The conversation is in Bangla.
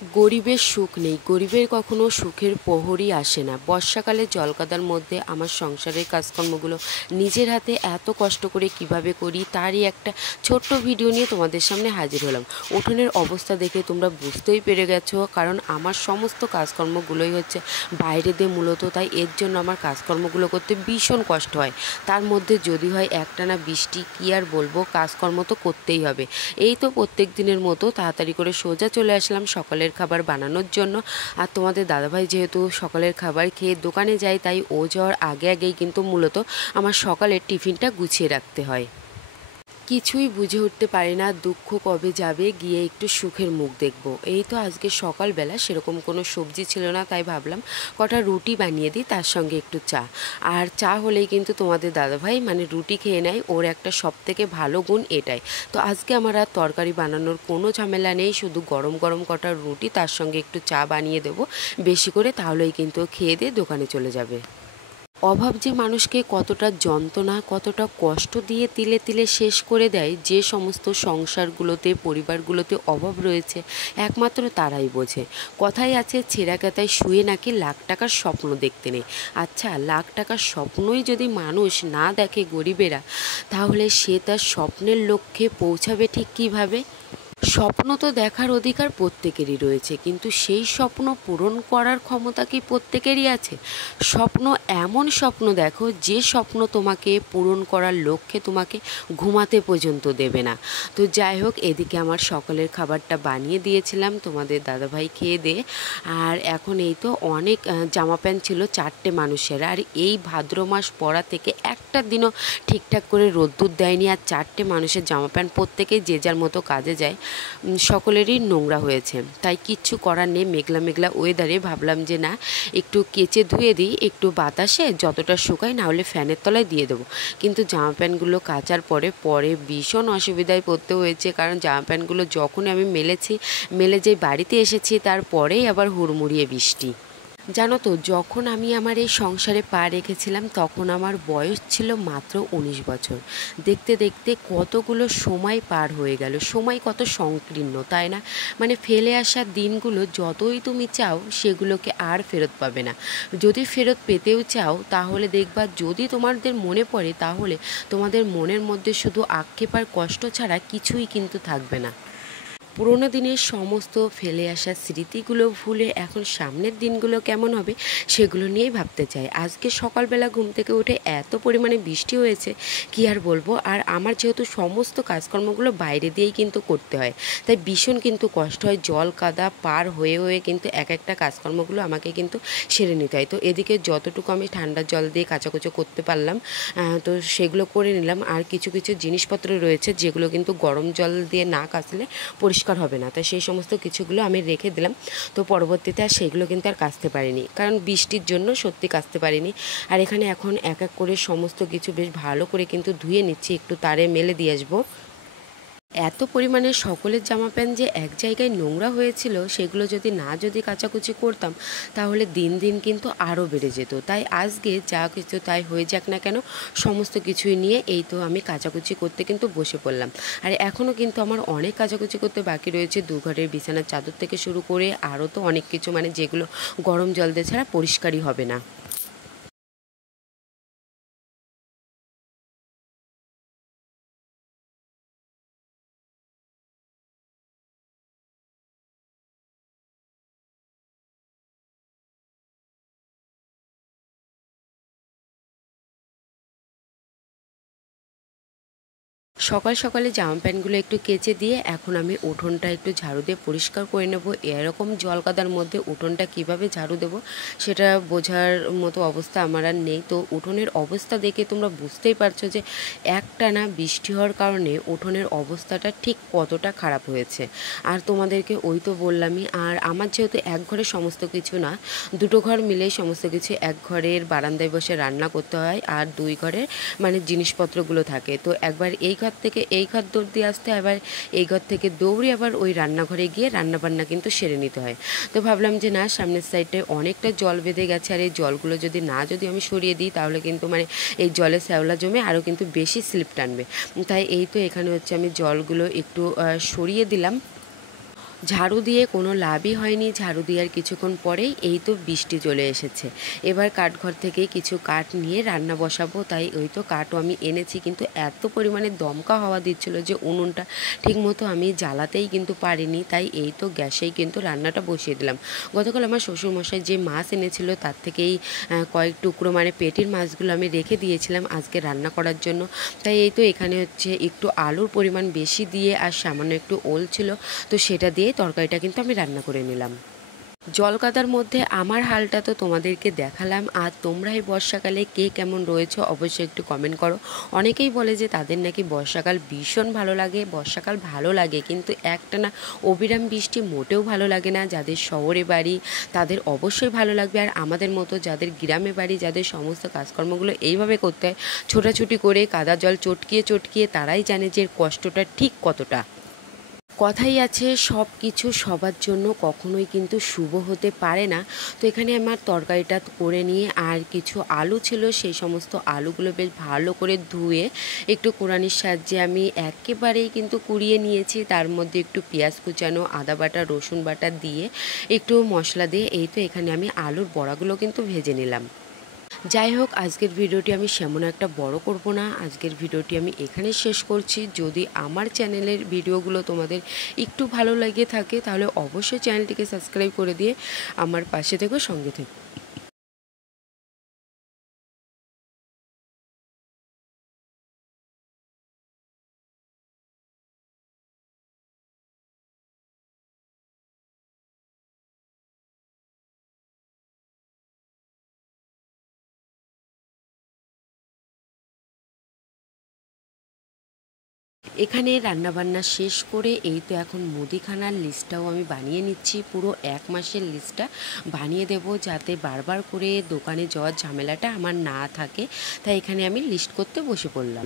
গরিবের সুখ নেই, গরিবের কখনো সুখের প্রহরই আসে না। বর্ষাকালে জলকাদার মধ্যে আমার সংসারের কাজকর্মগুলো নিজের হাতে এত কষ্ট করে কিভাবে করি তারই একটা ছোট্ট ভিডিও নিয়ে তোমাদের সামনে হাজির হলাম। উঠোনের অবস্থা দেখে তোমরা বুঝতেই পেরে গেছো, কারণ আমার সমস্ত কাজকর্মগুলোই হচ্ছে বাইরে দিয়ে মূলত, তাই এর জন্য আমার কাজকর্মগুলো করতে ভীষণ কষ্ট হয়। তার মধ্যে যদি হয় একটানা বৃষ্টি, কী আর বলবো, কাজকর্ম তো করতেই হবে। এই তো প্রত্যেক দিনের মতো তাড়াতাড়ি করে সোজা চলে আসলাম সকালের খাবার বানানোর জন্য। আর তোমাদের দাদাভাই যেহেতু সকালের খাবার খেয়ে দোকানে যায়, তাই ও যাওয়ার আগে আগেই কিন্তু মূলত আমার সকালের টিফিনটা গুছিয়ে রাখতে হয়। কিছুই বুঝে উঠতে পারি না দুঃখ কবে যাবে, গিয়ে একটু সুখের মুখ দেখব। এই তো আজকে সকালবেলা সেরকম কোনো সবজি ছিল না, তাই ভাবলাম কটা রুটি বানিয়ে দিই, তার সঙ্গে একটু চা। আর চা হলেই কিন্তু তোমাদের দাদাভাই মানে রুটি খেয়ে নেয়, ওর একটা সবথেকে ভালো গুণ এটাই। তো আজকে আমার আর তরকারি বানানোর কোনো ঝামেলা নেই, শুধু গরম গরম কটা রুটি তার সঙ্গে একটু চা বানিয়ে দেবো বেশি করে, তাহলেই কিন্তু খেয়ে দিয়ে দোকানে চলে যাবে। অভাব যে মানুষকে কতটা যন্ত্রণা, কতটা কষ্ট দিয়ে তিলে তিলে শেষ করে দেয়, যে সমস্ত সংসারগুলোতে, পরিবারগুলোতে অভাব রয়েছে, একমাত্র তারাই বোঝে। কথাই আছে, ছেঁড়া কাতায় শুয়ে নাকি লাখ টাকার স্বপ্ন দেখতে নেই। আচ্ছা, লাখ টাকার স্বপ্নই যদি মানুষ না দেখে গরিবেরা, তাহলে সে তার স্বপ্নের লক্ষ্যে পৌঁছাবে ঠিক কীভাবে? স্বপ্ন তো দেখার অধিকার প্রত্যেকেরই রয়েছে, কিন্তু সেই স্বপ্ন পূরণ করার ক্ষমতা কি প্রত্যেকেরই আছে? স্বপ্ন, এমন স্বপ্ন দেখো যে স্বপ্ন তোমাকে পূরণ করার লক্ষ্যে তোমাকে ঘুমাতে পর্যন্ত দেবে না। তো যাই হোক, এদিকে আমার সকালের খাবারটা বানিয়ে দিয়েছিলাম, তোমাদের দাদাভাই খেয়ে দিয়ে। আর এখন এই তো অনেক জামা প্যান্ট ছিল 4টে মানুষের, আর এই ভাদ্র মাস পড়া থেকে একটা দিনও ঠিকঠাক করে রোদ্দুর দেয়নি, আর 4টে মানুষের জামা প্যান্ট প্রত্যেকেই যে যার মতো কাজে যায়, সকলেরই নোংরা হয়েছে। তাই কিচ্ছু করার নেই, মেঘলা মেঘলা ওয়েদারে ভাবলাম যে না, একটু কেচে ধুয়ে দিই, একটু বাতাসে যতটা শুকায়, না হলে ফ্যানের তলায় দিয়ে দেবো। কিন্তু জামা প্যান্টগুলো কাচার পরে পরে ভীষণ অসুবিধায় পড়তে হয়েছে, কারণ জামা প্যান্টগুলো যখন আমি মেলে যেই বাড়িতে এসেছি, তারপরেই আবার হুড়মুড়িয়ে বৃষ্টি। জানো তো, যখন আমি আমার এই সংসারে পা রেখেছিলাম তখন আমার বয়স ছিল মাত্র 19 বছর। দেখতে দেখতে কতগুলো সময় পার হয়ে গেল, সময় কত সংকীর্ণ, তাই না? মানে ফেলে আসা দিনগুলো যতই তুমি চাও সেগুলোকে আর ফেরত পাবে না। যদি ফেরত পেতেও চাও, তাহলে দেখবা যদি তোমাদের মনে পড়ে, তাহলে তোমাদের মনের মধ্যে শুধু আক্ষেপ আর কষ্ট ছাড়া কিছুই কিন্তু থাকবে না। পুরোনো দিনের সমস্ত ফেলে আসা স্মৃতিগুলো ভুলে এখন সামনের দিনগুলো কেমন হবে সেগুলো নিয়েই ভাবতে চাই। আজকে সকালবেলা ঘুম থেকে উঠে এত পরিমাণে বৃষ্টি হয়েছে, কী আর বলবো। আর আমার যেহেতু সমস্ত কাজকর্মগুলো বাইরে দিয়েই কিন্তু করতে হয়, তাই ভীষণ কিন্তু কষ্ট হয়, জল কাদা পার হয়ে হয়ে কিন্তু এক একটা কাজকর্মগুলো আমাকে কিন্তু সেরে নিতে হয়। তো এদিকে যতটুকু আমি ঠান্ডা জল দিয়ে কাচাকুচো করতে পারলাম, তো সেগুলো করে নিলাম। আর কিছু কিছু জিনিসপত্র রয়েছে যেগুলো কিন্তু গরম জল দিয়ে না কাচলে পরিষ্কার হবে না, তাই সেই সমস্ত কিছুগুলো আমি রেখে দিলাম। তো পরবর্তীতে আর সেগুলো কিন্তু আর কাচতে পারিনি, কারণ বৃষ্টির জন্য সত্যি কাচতে পারিনি। আর এখানে এখন এক এক করে সমস্ত কিছু বেশ ভালো করে কিন্তু ধুয়ে নিচ্ছি, একটু তারে মেলে দিয়ে আসবো। এত পরিমাণে সকলের জামা প্যান্ট যে এক জায়গায় নোংরা হয়েছিল, সেগুলো যদি কাচাকুচি করতাম, তাহলে দিন দিন কিন্তু আরও বেড়ে যেত। তাই আজকে যা কিছু তাই হয়ে যাক না কেন, সমস্ত কিছুই নিয়ে এই তো আমি কাচাকুচি করতে কিন্তু বসে পড়লাম। আর এখনও কিন্তু আমার অনেক কাচাকুচি করতে বাকি রয়েছে, দুঘরের বিছানার চাদর থেকে শুরু করে আরও তো অনেক কিছু, মানে যেগুলো গরম জল দিয়ে ছাড়া পরিষ্কারই হবে না। সকাল সকালে জামা প্যান্টগুলো একটু কেচে দিয়ে এখন আমি উঠোনটা একটু ঝাড়ু দিয়ে পরিষ্কার করে নেব। এরকম জলকাদার মধ্যে উঠোনটা কিভাবে ঝাড়ু দেবো সেটা বোঝার মতো অবস্থা আমার আর নেই। তো উঠোনের অবস্থা দেখে তোমরা বুঝতেই পারছো যে একটানা বৃষ্টি হওয়ার কারণে উঠোনের অবস্থাটা ঠিক কতটা খারাপ হয়েছে। আর তোমাদেরকে ওই তো বললামই, আর আমার যেহেতু এক ঘরে সমস্ত কিছু না, দুটো ঘর মিলেই সমস্ত কিছু, এক ঘরের বারান্দায় বসে রান্না করতে হয়, আর দুই ঘরের মানে জিনিসপত্রগুলো থাকে। তো একবার এই ঘর থেকে এই ঘর দৌড় দিয়ে আসতে, আবার এই ঘর থেকে দৌড়ে আবার ওই রান্নাঘরে গিয়ে রান্নাবান্না কিন্তু সেরে নিতে হয়। তো ভাবলাম যে না, সামনের সাইডটায় অনেকটা জল বেঁধে গেছে, আর এই জলগুলো যদি আমি সরিয়ে দিই, তাহলে কিন্তু মানে এই জলে শ্যাওলা জমে আরও কিন্তু বেশি স্লিপ টানবে। তাই এই তো এখানে হচ্ছে আমি জলগুলো একটু সরিয়ে দিলাম। ঝাড়ু দিয়ে কোনো লাভই হয়নি। ঝাড়ু দেওয়ার কিছুক্ষণ পরেই এই তো বৃষ্টি চলে এসেছে। এবার কাঠঘর থেকে কিছু কাঠ নিয়ে রান্না বসাবো, তাই ওই তো কাঠও আমি এনেছি, কিন্তু এত পরিমাণে দমকা হাওয়া দিচ্ছিল যে উনুনটা ঠিকমতো আমি জ্বালাতেই কিন্তু পারিনি। তাই এই তো গ্যাসেই কিন্তু রান্নাটা বসিয়ে দিলাম। গতকাল আমার শ্বশুরমশাই যে মাছ এনেছিল তার থেকেই কয়েক টুকরো মানে পেটির মাছগুলো আমি রেখে দিয়েছিলাম আজকে রান্না করার জন্য। তাই এই তো এখানে হচ্ছে একটু আলুর পরিমাণ বেশি দিয়ে আর সামান্য একটু ওল ছিল, তো সেটা দিয়ে তরকারিটা কিন্তু আমি রান্না করে নিলাম। জলকাদার মধ্যে আমার হালটা তো তোমাদেরকে দেখালাম। আর তোমরা এই বর্ষাকালে কে কেমন রয়েছো অবশ্যই একটু কমেন্ট করো। অনেকেই বলে যে তাদের নাকি বর্ষাকাল ভীষণ ভালো লাগে। বর্ষাকাল ভালো লাগে, কিন্তু একটানা অবিরাম বৃষ্টি মোটেও ভালো লাগে না। যাদের শহরে বাড়ি তাদের অবশ্যই ভালো লাগবে, আর আমাদের মতো যাদের গ্রামে বাড়ি, যাদের সমস্ত কাজকর্মগুলো এইভাবে করতে হয় ছোটাছুটি করে কাদা জল চটকিয়ে চটকিয়ে, তারাই জানে যে এর কষ্টটা ঠিক কতটা। কথাই আছে সব কিছু সবার জন্য কখনোই কিন্তু শুভ হতে পারে না। তো এখানে আমার তরকারিটা করে নিয়ে আর কিছু আলু ছিল, সেই সমস্ত আলুগুলো বেশ ভালো করে ধুয়ে একটু কোরানির সাহায্যে আমি একেবারেই কিন্তু কুড়িয়ে নিয়েছি। তার মধ্যে একটু পেঁয়াজ কুচানো, আদা বাটা, রসুন বাটা দিয়ে একটু মশলা দিয়ে এই তো এখানে আমি আলুর বড়াগুলো কিন্তু ভেজে নিলাম। যাই হোক, আজকের ভিডিওটি আমি সেমন একটা বড় করব না। আজকের ভিডিওটি আমি এখানে শেষ করছি। যদি আমার চ্যানেলের ভিডিওগুলো তোমাদের একটু ভালো লেগে থাকে তাহলে অবশ্যই চ্যানেলটিকে সাবস্ক্রাইব করে দিয়ে আমার পাশে থেকো, সঙ্গে থেকো। এখানে রান্নাবান্না শেষ করে এই তো এখন মুদিখানার লিস্টটাও আমি বানিয়ে নিচ্ছি। পুরো 1 মাসের লিস্টটা বানিয়ে দেব, যাতে বারবার করে দোকানে যাওয়ার ঝামেলাটা আমার না থাকে। তাই এখানে আমি লিস্ট করতে বসে পড়লাম।